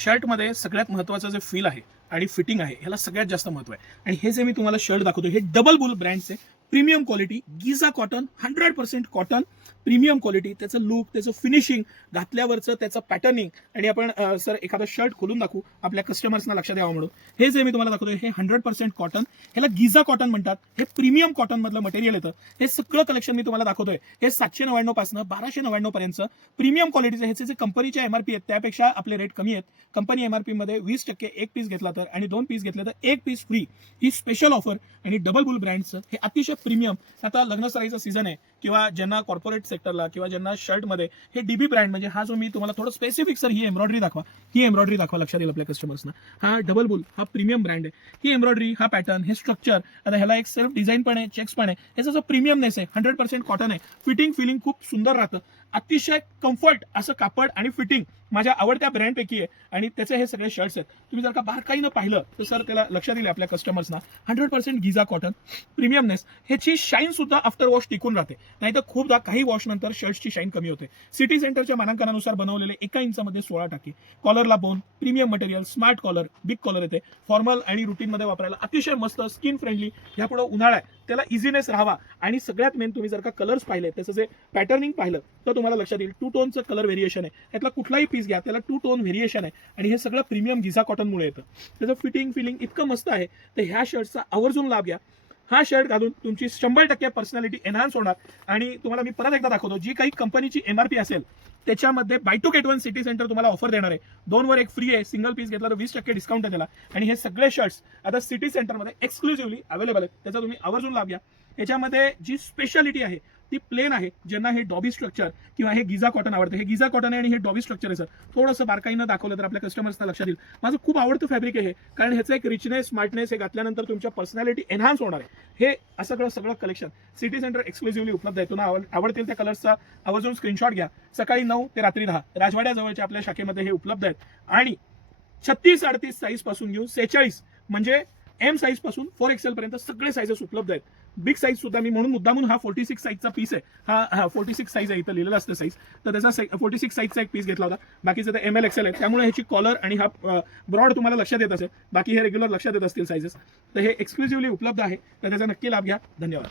शर्टमध्ये सगळ्यात महत्त्वाचं जे फील आहे आणि फिटिंग आहे ह्याला सगळ्यात जास्त महत्त्व आहे. आणि हे जे मी तुम्हाला शर्ट दाखवतो हे डबल बुल ब्रँडचे premium quality Giza cotton 100% cotton premium quality, त्याचं लुक, त्याचं फिनिशिंग, घातल्यावरचं त्याचं पॅटर्निंग. आणि आपण सर एखादा शर्ट खोलून दाखवू आपल्या कस्टमर्सना लक्षात यावं म्हणून. हे जे मी तुम्हाला दाखवतोय हे 100% कॉटन, ह्याला गिझा कॉटन म्हणतात. हे प्रीमियम कॉटन मधलं मटेरियल येतं. हे सगळं कलेक्शन मी तुम्हाला दाखवतोय हे 799 पासून 1299 पर्यंत प्रीमियम क्वालिटीचे. ह्याचे जे कंपनीच्या एमआरपी आहेत त्यापेक्षा आपले रेट कमी आहेत. कंपनी एमआरपी मध्ये 20% एक पीस घेतला तर आणि 2 पीस घेतले तर 1 पीस फ्री, ही स्पेशल ऑफर. आणि डबल बुल ब्रँडचं हे अतिशय प्रीमियम. आता लग्न सराईचा सीझन आहे किंवा ज्यांना कॉर्पोरेट सेक्टरला किंवा ज्यांना शर्टमध्ये हे डीबी ब्रँड म्हणजे हा जो मी तुम्हाला थोडं स्पेसिफिक सर ही एम्ब्रॉयडरी दाखवा लक्षात येईल आपल्या कस्टमर्सना. हा डबल बुल हा प्रीमियम ब्रँड आहे. ही एम्ब्रॉयडरी, हा पॅटर्न, हे स्ट्रक्चर, आता ह्याला एक सेल्फ डिझाईन पण आहे, चेक्स पण आहे. ह्याचा जो प्रीमियमनेस आहे 100% कॉटन आहे. फिटिंग फिलिंग खूप सुंदर राहतं. अतिशय कम्फर्ट असं कापड आणि फिटिंग माझ्या आवडत्या ब्रँडपैकी आहे. आणि त्याचे हे सगळे शर्ट्स आहेत. तुम्ही जर का बारकाईनं पाहिलं तर सर त्याला लक्षात येईल आपल्या कस्टमर्सना 100% गिझा कॉटन प्रीमियमनेस. ह्याची शाईन सुद्धा आफ्टर वॉश टिकून राहते, नाहीतर खूपदा काही वॉश नंतर शर्ट्सची शाईन कमी होते. सिटी सेंटरच्या मानांकनानुसार बनवलेले 1 इंचामध्ये 16 टाके, कॉलरला bone, premium material, smart collar, big collar येते. फॉर्मल आणि रुटीनमध्ये वापरायला अतिशय मस्त, स्किन फ्रेंडली. यापुढे उन्हाळा आहे त्याला इझीनेस राहावा. आणि सगळ्यात मेन तुम्ही जर का कलर्स पाहिले, त्याचं जे पॅटर्निंग पाहिलं तर तुम्हाला लक्षात येईल 2 टोनचं कलर व्हेरिएशन आहे. यातला कुठलाही पीस घ्या त्याला 2 टोन व्हेरिएशन आहे. आणि हे सगळं प्रीमियम गिझा कॉटनमुळे येतं. त्याचं फिटिंग फिलिंग इतकं मस्त आहे. तर ह्या शर्टचा आवर्जून लाभ घ्या. हा शर्ट घालून तुमची 100% पर्सनॅलिटी एनहान्स होणार. आणि तुम्हाला मी परत एकदा दाखवतो, जी काही कंपनीची एमआरपी असेल त्याच्यामध्ये buy two get one city centre तुम्हाला ऑफर देणार आहे. 2 वर 1 फ्री आहे. सिंगल पीस घेतला तर 20% डिस्काउंट आहे त्याला. आणि हे सगळे शर्ट्स आता सिटी सेंटरमध्ये एक्सक्लुझिव्हली अवेलेबल आहेत. त्याचा तुम्ही आवर्जून लाभ घ्या. याच्यामध्ये जी स्पेशालिटी आहे ती प्लेन आहे. ज्यांना हे डॉबी स्ट्रक्चर किंवा हे गिझा कॉटन आवडतं, हे गिझा कॉटन आहे आणि हे डॉबी स्ट्रक्चर आहे. सर थोडंसं बारकाईनं दाखवलं तर आपल्या कस्टमर्सना लक्षात येईल. माझं खूप आवडतं फॅब्रिक आहे हे, कारण ह्याचं एक रिचनेस, स्मार्टनेस हे घातल्यानंतर तुमच्या पर्सनॅलिटी एनहान्स होणार आहे. हे असं सगळं कलेक्शन सिटी सेंटर एक्सक्लुझिव्हली उपलब्ध आहे. तुम्हाला आवडतील त्या कलर्सचा आवर्जून स्क्रीनशॉट घ्या. सकाळी 9 ते रात्री 10 राजवाड्याजवळच्या आपल्या शाखेमध्ये हे उपलब्ध आहेत. आणि 36-38 साईज पासून घेऊन 46 म्हणजे एम साईज पासून 4XL पर्यंत सगळे साईजेस उपलब्ध आहेत. बिग साईज सुद्धा मी म्हणून हा 46 साईजचा पीस आहे. हा 46 साईज आहे, इथं लिहिलेलं असतं साईज. तर त्याचा 46 साईजचा एक पीस घेतला होता. बाकीचं ते ML XL आहे. त्यामुळे ह्याची कॉलर आणि हा ब्रॉड तुम्हाला लक्षात येत असेल. बाकी हे रेग्युलर लक्षात येत असतील साईजेस. तर हे एक्सक्लुझिव्हली उपलब्ध आहे. तर त्याचा नक्की लाभ घ्या. धन्यवाद.